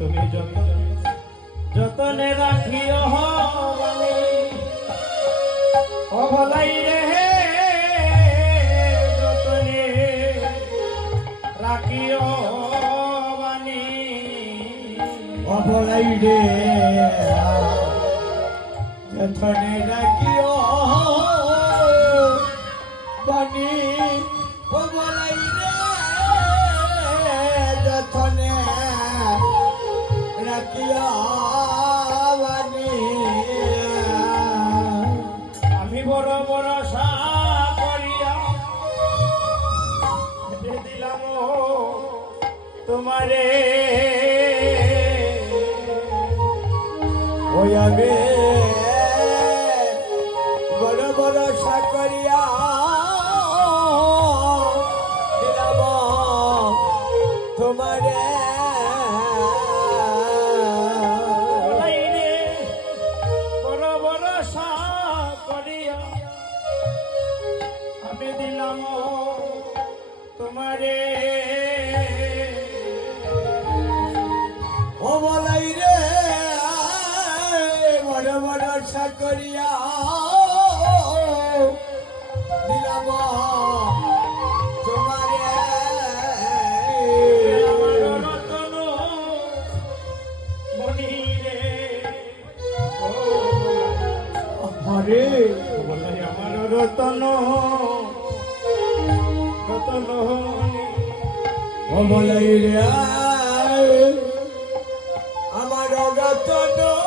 তুমি যতনে যতনে রাখিও বলে রে যতনে রাখিও বাণী। রে যথনে রাখিও বাণী অবলাই রে যথনে বাণী। আমি বড় বড় দিলাম তোমারে। ওই বড় বড় দিলাম তোমারে হরে আমার রতন রতন ও বলাই রে আমার রতন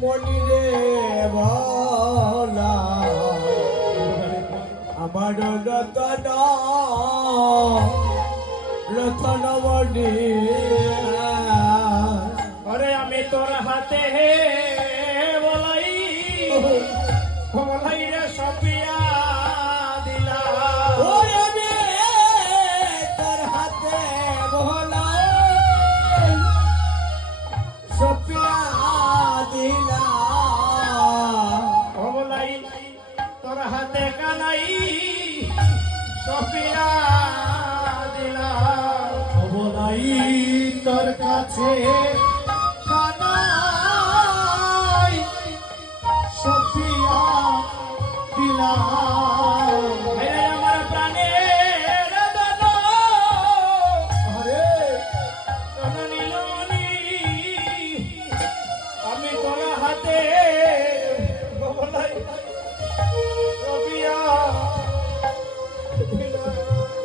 মনি রে ভোলা আমার রতন রতন মনি সপিয়া দিলা ভবনাই তোর কাছে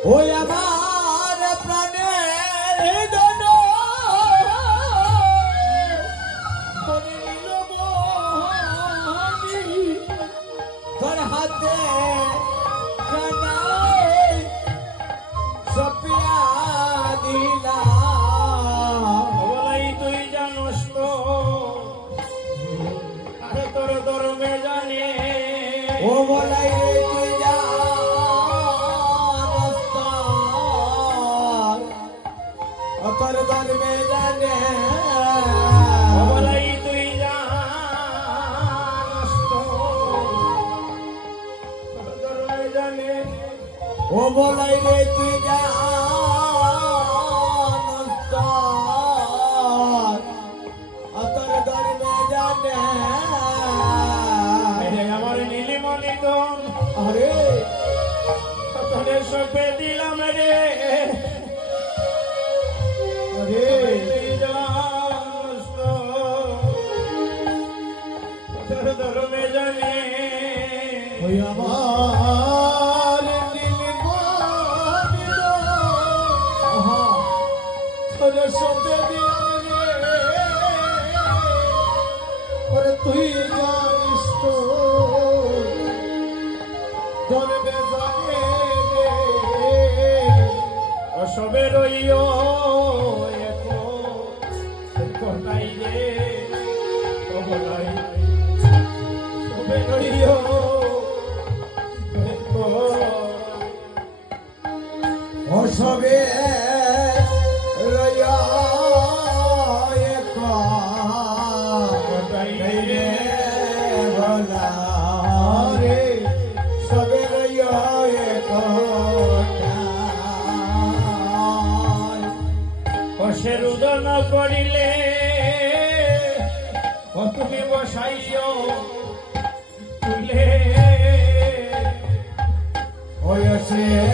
ওই আমার প্রাণের দন তোর হাতে সফিয়া দিলা তুই জানোস তো আরে তোর ধর্মে জানে। ও বলাই বলাই রে তুই আরে আমার নীলিমণি তোর আরে। তোরে সপে দিলাম রে। আরে। অসবে রইও একো কোটাই রে? বলাই সবে রয়া Yeah.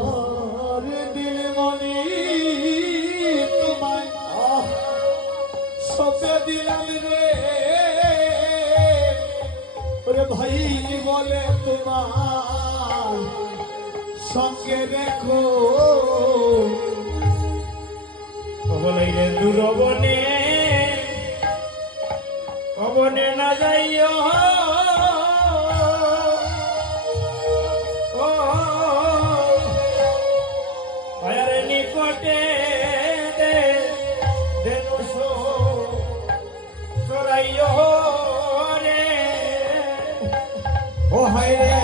দিলাম রে ওরে ভাই বলে তোমার সঙ্গে দেখো। বলে রে দুরবনে অবনে না যাইও। Yeah.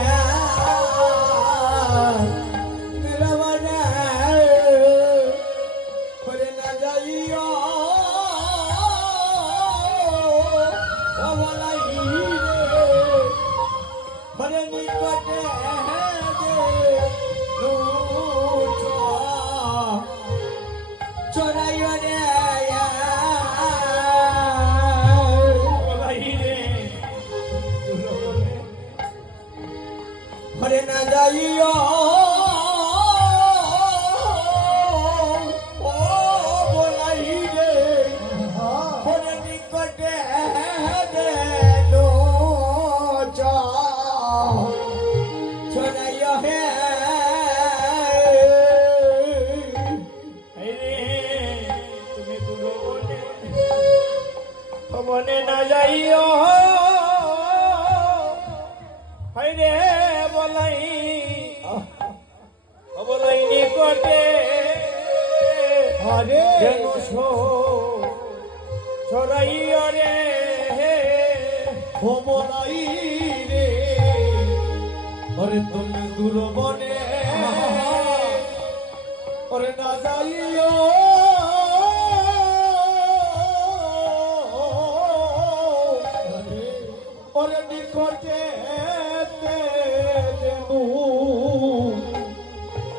ওরে তুমি দূর বনে। ওরে না যাইও ওরে নিকটে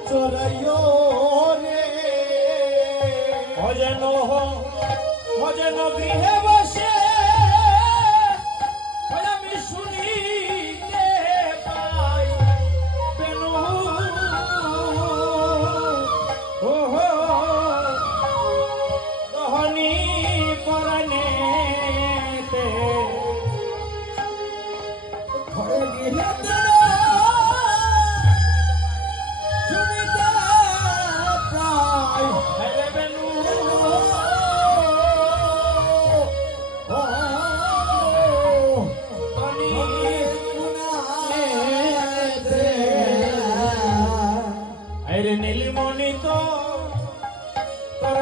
চড়াইও রে। ভজন ভজন গৃহে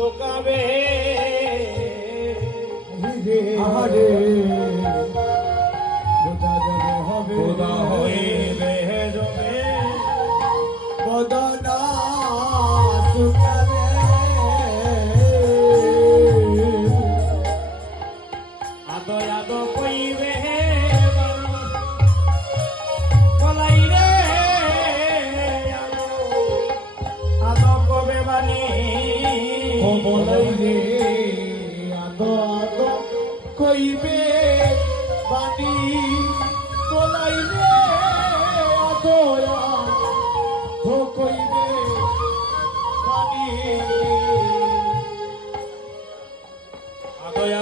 ঢোকাবে। আমারে খোদা যাবে হবে। খোদা হইবে জমে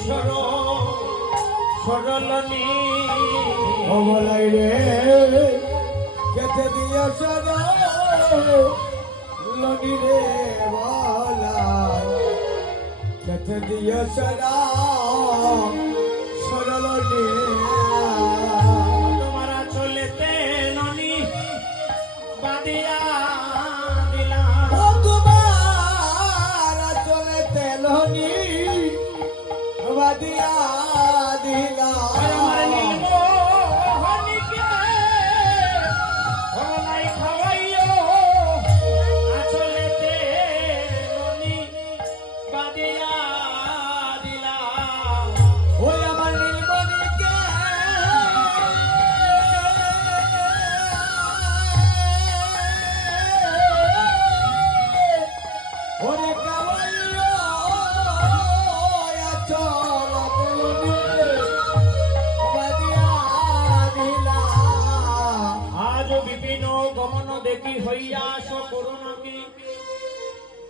সর সরলনি ও বলাই রে কেতে দিও সদা লগি রে বলাই। কেতে দিয়া সদা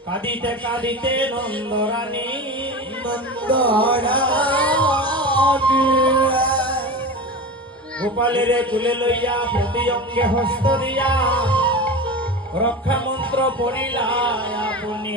কাঁদিতে কাঁদিতে নন্দরানী গোপালের তুলে লইয়া প্রতি অঙ্গে হস্ত দিয়া রক্ষা মন্ত্র পড়িলা আপনে